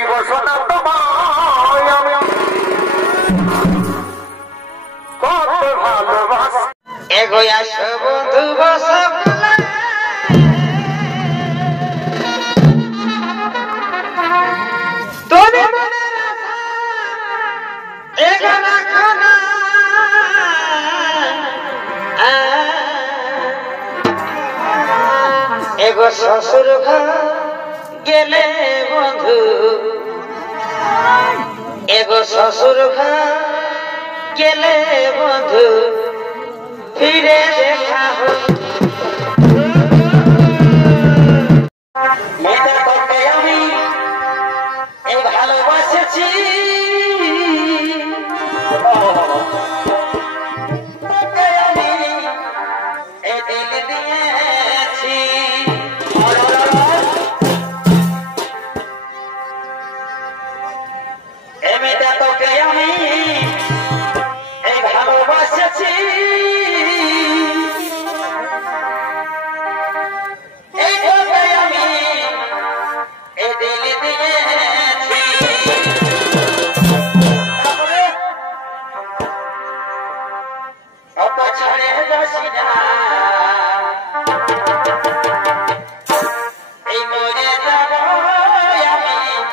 দিব সোনা তোমায় আমি কত ভালোবাসি এগো আসো বন্ধু বসো তুমি মনের আশা এগো রাখো না এগো শ্বশুর ঘর গেলে বন্ধু এগো শ্বশুর ঘর গেলে বন্ধু ফিরে দেখা মেয়েটা তোকে আমি এই ভালোবাসেছি তোকে আমি এই দিল দিয়েছি এই মেয়েটা তোকে আমি এই ভালোবাসেছি